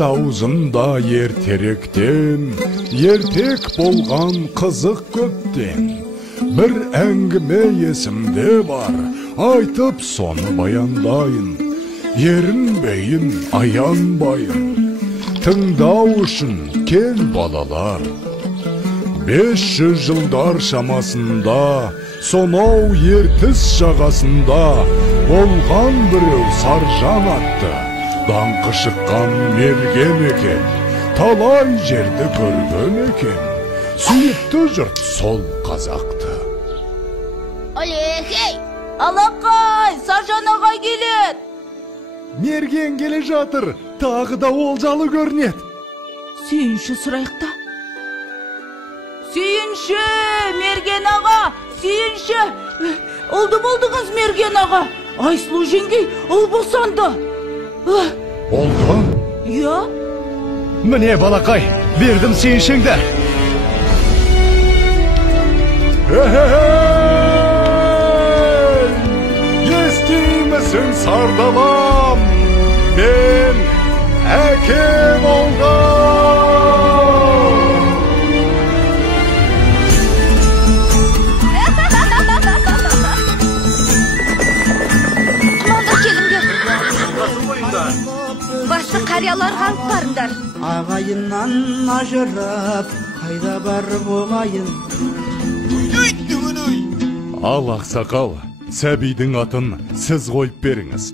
Ел аузында ертеректен, ертек болған қызық көптен. Bir әңгіме есімде бар, айтып соны баяндайын. Ерінбейін, аянбайын, тыңдау үшін кел балалар. 500 жылдар шамасында, сонау ертіс жағасында, болған біреу Саржан атты, даңқы шыққан мерген екен, талай жерді көрген екен, сүйікті жұрт сол қазақты. Алехей, алақай, Саржан ағай келеді. Мерген келе жатыр, тағы да олжалы көрінеді. Сүйінші сұрайықта. Сүйінші, Мерген аға, сүйінші. Oldu buldunuz Mergen ağa. Ayslу жеңгей ұл босанды. Oldu? Ya? Mine balakay, verdim sүйіншіңді. Естимісің сардаlam, ben әкем oldum. Başta karyalarga alып barыңдар. Ағайыннан ажырап, қайда барып оғайын. Ал ақсақал, сәбидің атын сіз қойып беріңіз.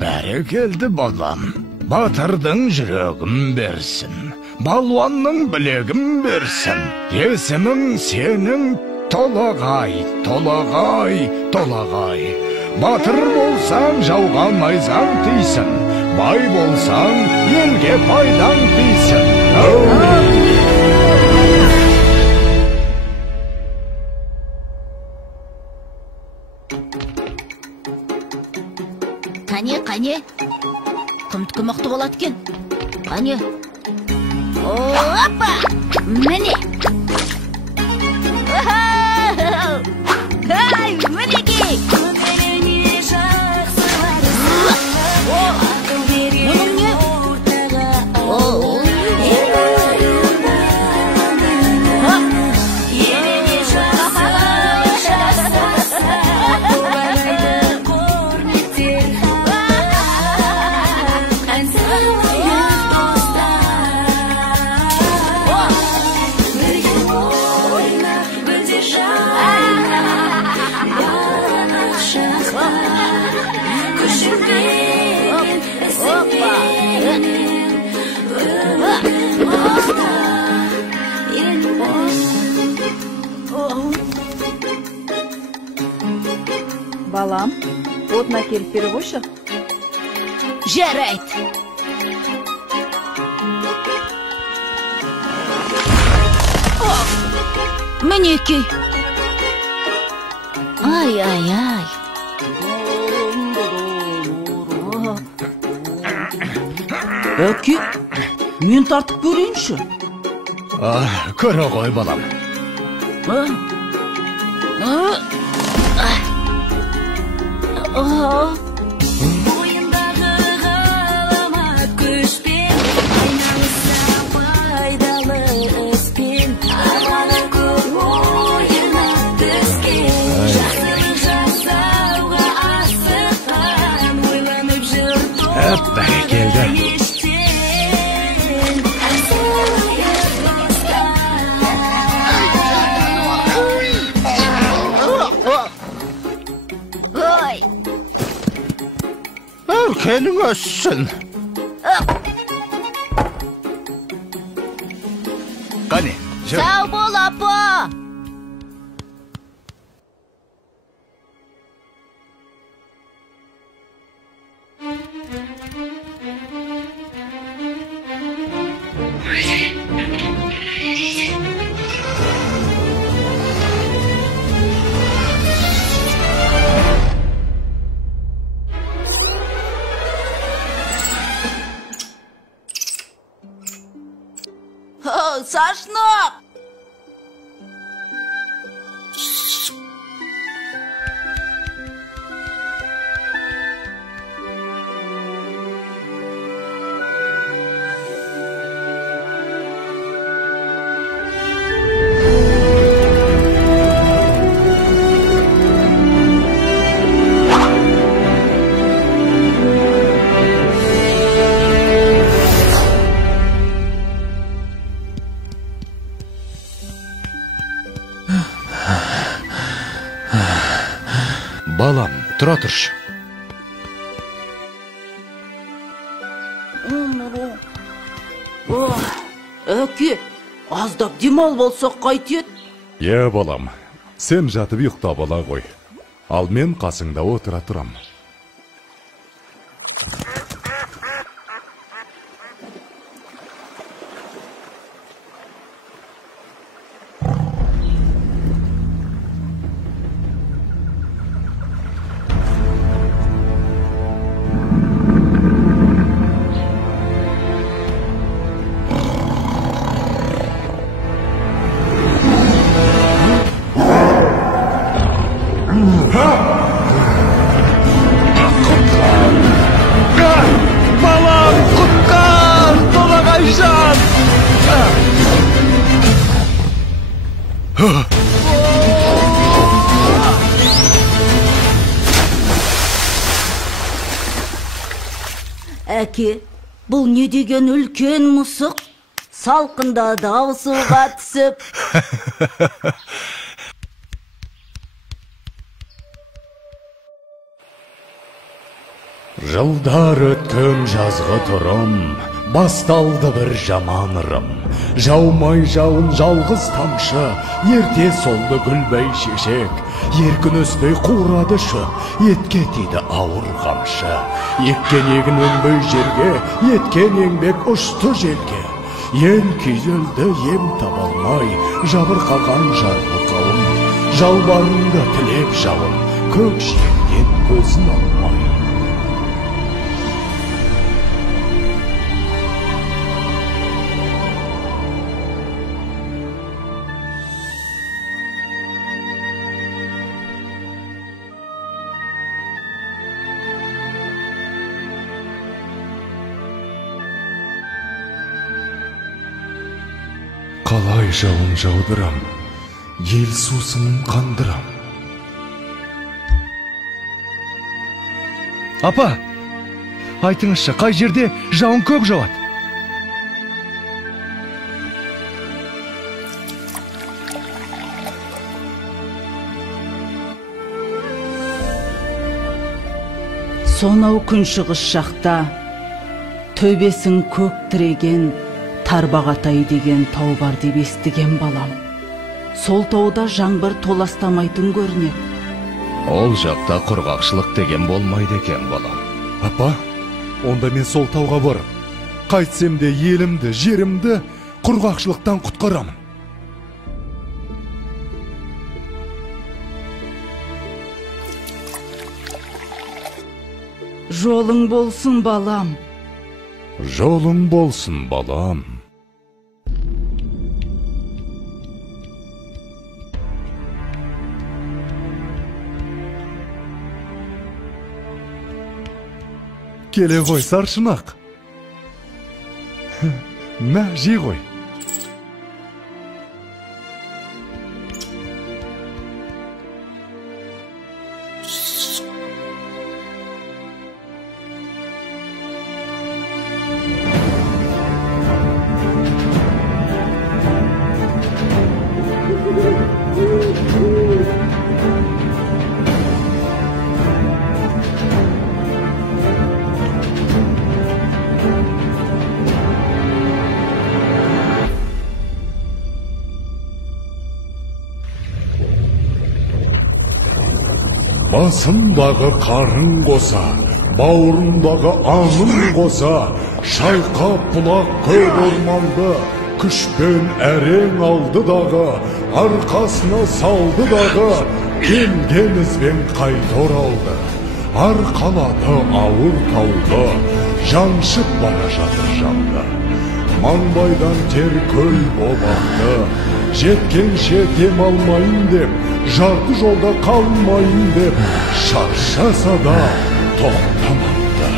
Бәрекелді балам. Батырдың жүрегін берсін, балуанның білегін берсін. Есімің сенің Толағай, Толағай, Толағай. Батыр болсаң жауға найзаң тисін, бай болсаң елге пайдаң тисін. Қане, кімдікі мықты болады екен? Қане. Опа! Міне! Ай, мінекей! Мұның не? Балам, отына келіп бері қойшы. Жарайды. Мінекей. Ай. Әке, мен тартып көрейінші. Көре ғой балам. Бойындағы ғаламат күшпен, айналыса пайдалы іспен, арманы көп ойына түскен, жақсылық жасауға асыққан, ойланып жүр Бәрекелді. Өркенің өссін. Қане, жүр. Сау бол, апа. Сашнақ! Балам, тұра тұршы. Әке, аздап демал болсақ қайтет? Балам, сен жатып ұйықтап ала ғой. Ал мен қасыңда отыра тұрам. Балам, құтқар! Толағайжан! Әке, бұл не деген үлкен мұсық? Салқында дауысуға түсіп. Жылдар өткен жазғы тұрым, басталды бір жаман ырым. Жаумай жауын жалғыз тамшы, ерте солды гүлбей шешек. Еркін өспей қурады шөп, етке тиді ауыр қамшы. Еккен егін өнбей жерге, еткен еңбек ұшты желге. Ел күйзелді ем табалмай, жабырқаған жарғы қауым. Жалбарынды тілеп жауын, көк жиектен көзін алмай. Қалай жауын жаудырам, ел сусынын қандырам. Апа, айтыңызшы, қай жерде жауын көп жауады? Сонау күншығыс жақта, төбесін көк тіреген Тарбағатай деген тау бар деп естіген балам. Сол тауда жаңбыр толастамайтын көрінеді. Ол жақта құрғақшылық деген болмайды екен, балам. Апа, онда мен сол тауға барып, қайтсем де елімді, жерімді құрғақшылықтан құтқарамын. Жолың болсын, балам. Жолың болсын, балам. Келе ғой, саршынақ. Мә, жей ғой. Басындағы қарын қоса, бауырындағы аңын қоса, шайқап бұлақ көк орманды, күшпен әрең алды дағы, арқасына салды дағы, келген ізбен қайта оралды. Арқалады ауыр тауды, жаншып бара жатыр жанды. Маңбайдан тер көл болақты, жеткенше дем алмайын деп, жарты жолда қалмайын деп, шаршаса да тоқтамапты.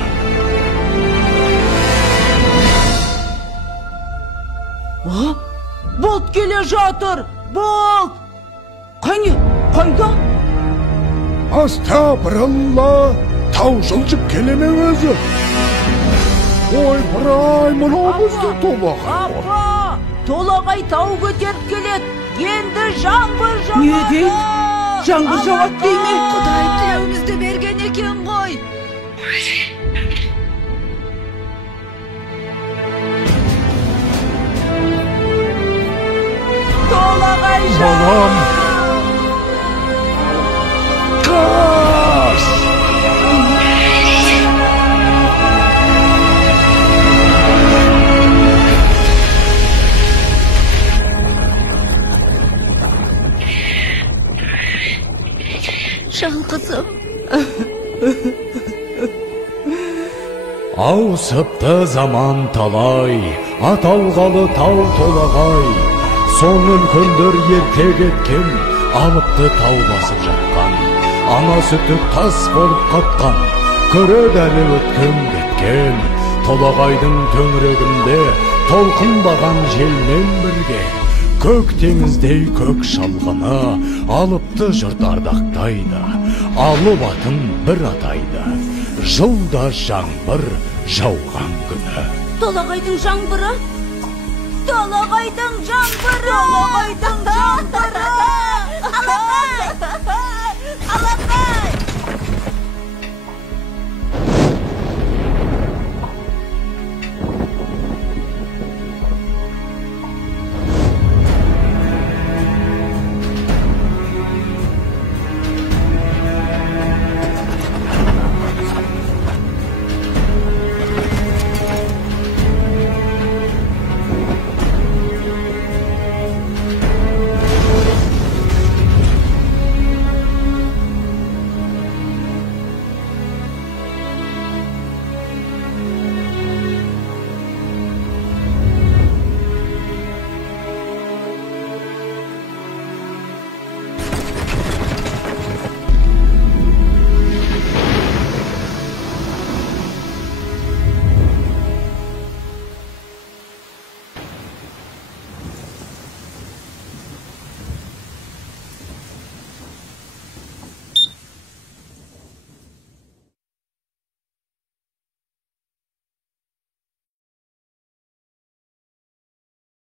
Болт келе жатыр! Болт! Қане, қайда? Астапыралла, тау жылжып келеме өзі. Ой, бұрай, мұнамызды толағай. Апа, толағай тау көтеріп келеді. Енді жаңбыр жауады. Не дейді? жаңбыр жауат дейме? Құдай тілеуімізді берген екен ғой. Толағай Балам! Қаш! Жалғызым. Ауысыпты заман талай, аталғалы тау толағай. Соң үлкендер ерте кеткен, алыпты тау басып жатқан. Ана сүті тас болып қатқан, көреді өткен кеткен. Толағайдың төңірегінде толқынбаған желмен бірге. Көк теңіздей көк шалғыны алыпты жұрт ардақтайды. Алып атын бір атайды, жылда жаңбыр жауған күні. Толағайдың жаңбыры? Толағайдың жаңбыры! Толағайдың жаңбыры!